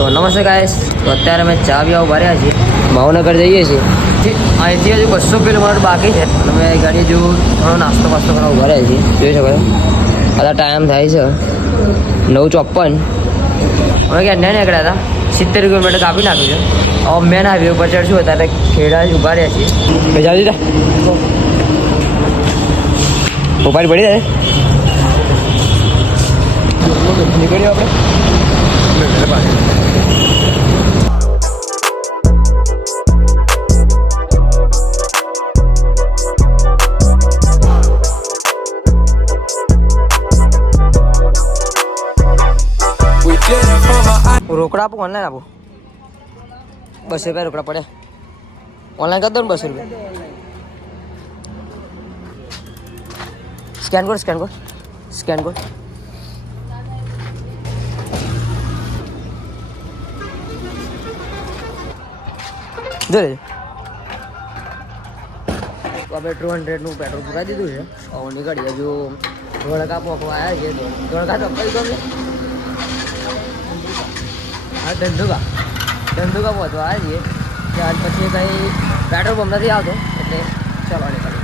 તો નમસ્તે ગાઈસ, તો અત્યારે અમે ચા પીવા ઉભા રહ્યા છીએ, ભાવનગર જઈએ છીએ. અહીંથી હજુ 200 કિલોમીટર બાકી છે. અમે ગાડી હજુ થોડો નાસ્તો વાસ્તો કરવા ઉભા રહ્યા છીએ. જોઈ શકો છો બધા ટાઈમ થાય છે 9:54. અમે ક્યાં નહીં નીકળ્યા હતા, 70 કિલોમીટર કાપી નાખ્યું છે. હવે મેન હાઈવે ઉપર ચડશું ત્યારે ખેડા ઉભા રહ્યા છીએ. જલ્દી જા ઉપાડી પડી જાય નીકળ્યો આપણે. રોકડા આપો ઓનલાઈન આપો? 200 રૂપિયા રોકડા પડે. ઓનલાઈન કરી દો ને 200 રૂપિયા. સ્કેન કર સ્કેન કર. જો આપણે 200નું પેટ્રોલ પૂરા દીધું છે. હવે નીકળી હજુ ધોળકા પોકવા આવ્યા છે. ધોળકા તો કઈ ગમે હા ધંધુકા પહોંચવા આવ્યા છીએ. ત્યાર પછી કંઈ પેટ્રોલ પંપ નથી આવતો એટલે ચાલો નીકળીએ.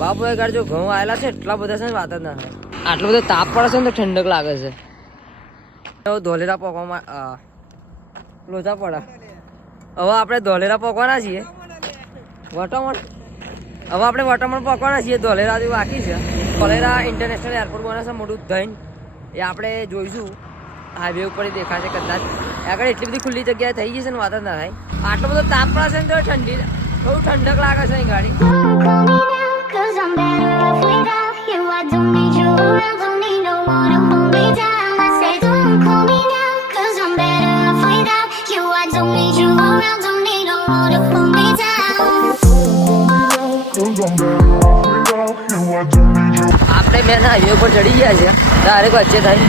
બાપુ એ ગાડી જો ઘઉં આવેલા છે એટલા બધા છે ને વાત જ ના થાય. આટલો બધો તાપ પડે છે ને તો ઠંડક લાગે છે. ધોલેરા પોકવામાં લોચા પડે. હવે આપણે ધોલેરા પોકવાના છીએ. વટામણ હવે આપણે વટામણ પોકવાના છીએ. ધોલેરાથી બાકી છે. ધોલેરા ઇન્ટરનેશનલ એરપોર્ટ બને છે મોટું થઈને. એ આપણે જોઈશું. હાઈવે ઉપર દેખાશે કદાચ. આગળ એટલી બધી ખુલ્લી જગ્યાએ થઈ ગઈ છે ને વાત જ ના થાય. આટલો બધો તાપ પડે છે ને તો થોડું ઠંડક લાગે છે અહીં ગાડી. Cause I'm better off without you. I don't need you around, don't need no one to hold me down. I say don't call me now, cause I'm better off without you. I don't need you around, don't need no one to hold me down. આપણે મેં highway ઉપર ચડી ગયા છે. Direct વચ્ચે થઈ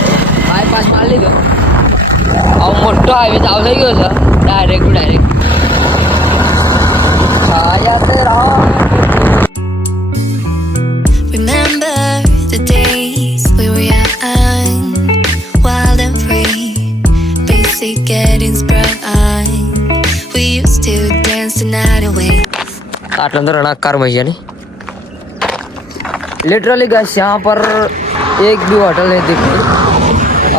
bypass મારી લીધો. હવે મોટો હાઈવે ચાલુ થઈ ગયો છે ડાયરેક્ટ ટુ ડાયરેક્ટ. છાયા તેરા Remember the days we were young, wild and free, basic getting sprung. We used to dance the night away. આટલા તો રણાકાર ભૈયા ને लिटरली गाइस यहाँ पर एक भी होटल नहीं दिख रही.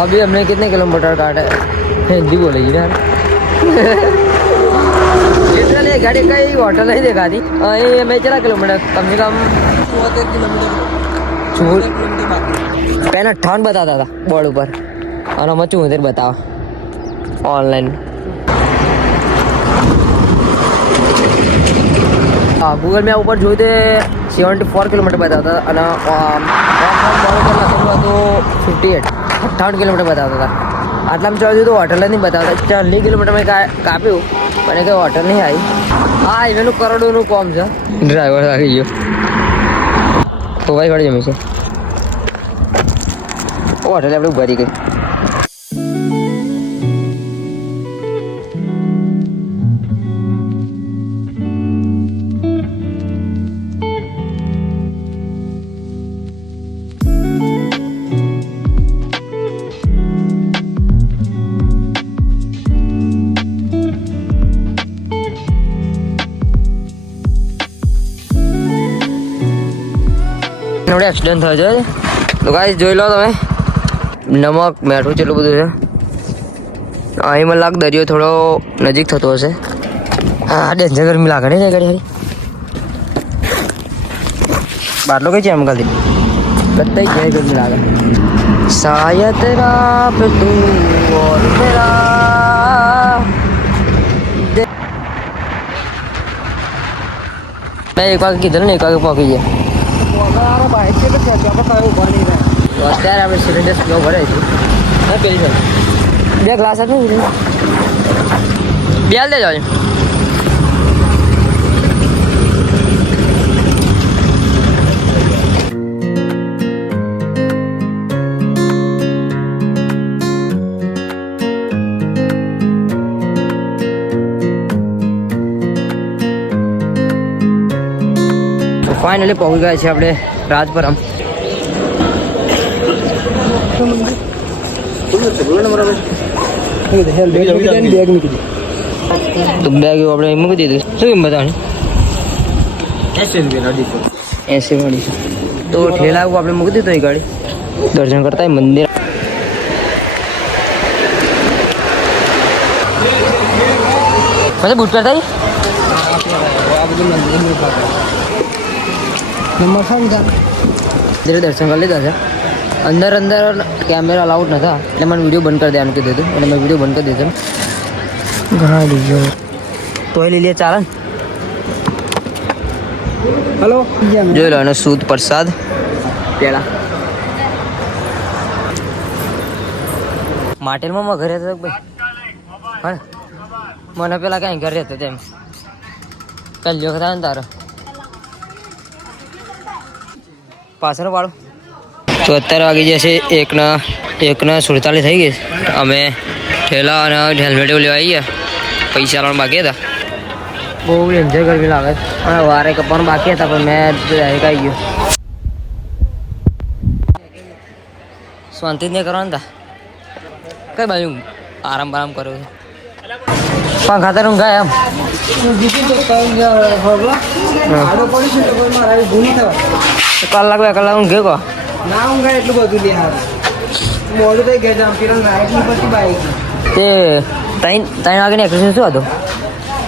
अभी हमने कितने किलोमीटर काटे हिंदी बोलेगी यार. लिटरली गाड़ी का ही होटल नहीं देखा थी. मैं चला किलोमीटर कम से कम 74 किलोमीटर. पहले 58 बताता था बोर्ड ऊपर और हम 74 बताओ ऑनलाइन. हाँ गूगल मैप ऊपर જોયું તે 74 કિલોમીટર બતાવતા અને તો 58 કિલોમીટર બતાવતા હતા. આટલામાં ચાલતું તો હોટલ નહીં બતાવતા. 40 કિલોમીટર મેં કાપ્યું પણ એ કંઈ હોટલ નહીં આવી. હા હાઈવેનું કરોડોનું કોમ છે. ડ્રાઈવર આવી ગયો તો ભાઈ ગાડી જમી છે. હોટલ આપણે ભરી ગઈ. થોડું એક્સિડન્ટ થયો છે તો ગાઈસ જોઈ લો તમે. નમક મીઠું કેટલું બધું છે. અહીં મને લાગ દરિયો થોડો નજીક થતો હશે. હા ડેન્જર ગરમી લાગે ને ગાડી હારી. બાટલો કઈ છે એમ કાલથી કત્તાઈ જાય ગરમી લાગે. શાયદ રાત તું ઓર મેરા મેં એક વાગે કીધું ને 1 વાગે પહોંચી જાય. તો અત્યારે આપણે સિલિન્ડર સ્લો ભરે છે. પેલી 2 ગ્લાસ જ નહીં 2 હાલ દેજો. ફાઇનલી પહોંચી ગયા છે આપણે રાજપરમ. તો બેગ આપણે મૂકી દીધું. શું કિંમત આની? 80 વાળી છે. તો ઠેલા આપણે મૂકી દીધું એ ગાડી. દર્શન કરતા મંદિર. પછી બૂટ પહેરતા દર્શન કરી લીધા છે. અંદર કેમેરા અલાઉડ નતા એટલે મને વિડીયો બંધ કરી દેવાનું કીધું હતું એટલે મેં વિડીયો બંધ કરી દીધો. ઘણા લીધો તો એ લઈ લે ચાલે ને. હલો જોઈ લો એનો સૂદ પ્રસાદ પેલા માટેલમાં ઘરે હતો ભાઈ. હા મને પેલા કઈ ઘરે હતો તેમ પહેલી વખત આવે ને તારો પાછળ વાળું. તો અત્યારે વાગી જશે 1:47 થઈ ગઈ. અમે ઠેલા અને હેલ્મેટ લેવા આવી ગયા. પૈસા લાવવાનું બાકી હતા. બહુ એન્જોય કરવી લાગે અને વારે કપવાનું બાકી હતા પણ મેં ડાયરેક્ટ આવી ગયો. શાંતિ જ નહીં કરવાનું હતા. કઈ બાજુ આરામ કર્યો છે. પણ ખાતર ઊંઘાય એમ કલાક 2 કલાક ઊંઘે કહો ના ઊંઘાય એટલું બધું લે મોડું થઈ ગયા તે 3 વાગ્યાની એક્સરસાઇઝ શું હતું?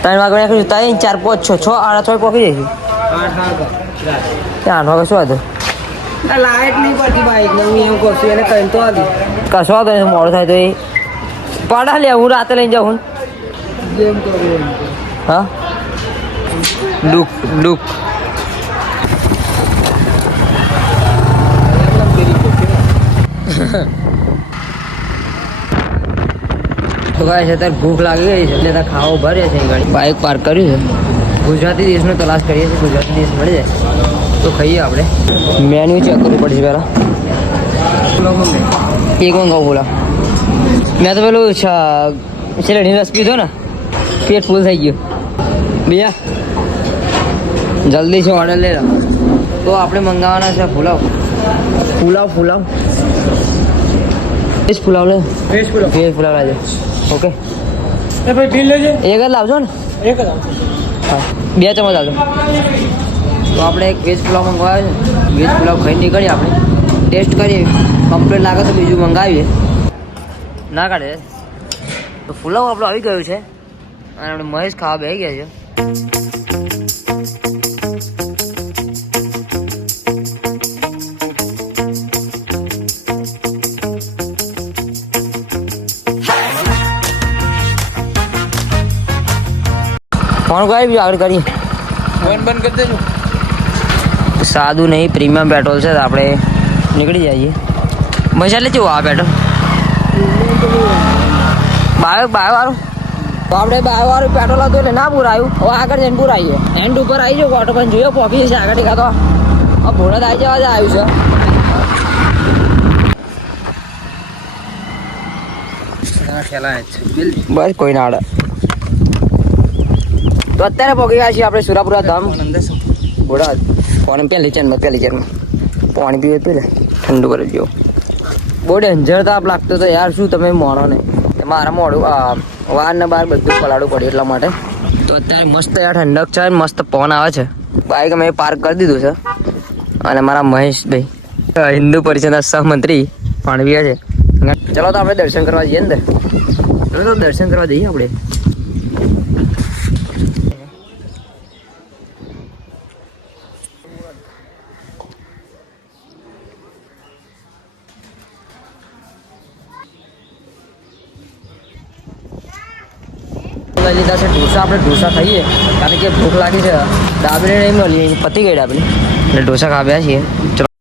3 વાગ્યાની એક્સરસાઇઝ 3 4 5 6 8 પહોંચી જઈશું. 8 વાગે શું હતું? લાઈટ નહીં પડતી બાઈક ને હું એમ કહું છું એને કહી તો હતી કશો હતો મોડું થાય તો એ પાડા લે. હું રાતે લઈને જાઉં જેમ કરું હા ડુક તો ગાય છે ત્યારે ભૂખ લાગી ગઈ છે એટલે ત્યાં ખાવો ભરે છે. ગાડી બાઇક પાર્ક કર્યું છે. ગુજરાતી ડીશનો તલાશ કરીએ છીએ. ગુજરાતી ડીશ મળી જાય તો ખાઈએ આપણે. મેન્યુ ચેક કરવું પડશે પહેલાં. એક મંગાવું બોલા. મેં તો પેલું શેરડીનો રસ પીધો ને પેટ ફૂલ થઈ ગયું. બીજા જલ્દી છે ઓર્ડર લઈ લો. તો આપણે મંગાવવાના છે પુલાવ વેજ પુલાવ લે. વેજ પુલાવ લાવજો. ઓકે ભાઈ બિલ લેજે. એક જ લાવજો ને. એક જ હા 2 ચમચ લાવજો. તો આપણે એક વેજ પુલાવ મંગાવ્યો છે. વેજ પુલાવ ખાઈને નીકળીએ આપણે. ટેસ્ટ કરીએ કમ્પ્લીટ લાગે તો બીજું મંગાવીએ. ના કાઢે તો પુલાવ આપણો આવી ગયું છે અને આપણે મહેશ ખાવા બેસી ગયા છે. ફોન કરી આગળ કરીએ. બંધ કરી દેજો. સાદું નહીં પ્રીમિયમ પેટ્રોલ છે તો આપણે નીકળી જઈએ. મજા કેવું આ પેટ્રોલ બાય વાળું તો આપણે બાય વાળું પેટ્રોલ હતું એટલે ના પૂરાયું. હવે આગળ જઈને પૂરાઈએ. એન્ડ ઉપર આવી જાવ ઓટો પણ જોયો પોકી છે આગળ ખાતો ભોળા આવી જવા જ આવ્યું છે. બસ કોઈ ના આડે. તો અત્યારે પહોંચી ગયા છીએ આપણે સુરાપુરા ધામ. ઘોડા પાણી પહેલી ચેનમાં પાણી પીવે પી લે ઠંડુ કરી જેવું. બહુ ડેન્જર તાપ લાગતો તો યાર. શું તમે મોણો ને મારા મોડું વાર ને બાર બધું પલાડવું પડે એટલા માટે. તો અત્યારે મસ્ત યાર ઠંડક છે મસ્ત પવન આવે છે. બાઈક અમે પાર્ક કરી દીધું છે અને મારા મહેશભાઈ હિન્દુ પરિષદના સહમંત્રી પાણવીયા છે. ચલો તો આપણે દર્શન કરવા જઈએ અંદર. તો દર્શન કરવા જઈએ આપણે. લઈ લીધા છે ઢોસા. આપણે ઢોસા ખાઈએ કારણ કે ભૂખ લાગી છે. ડાબરી નહીં મળી પતી ગઈ ડાબરી એટલે ઢોસા ખાવ્યા છીએ. ચલો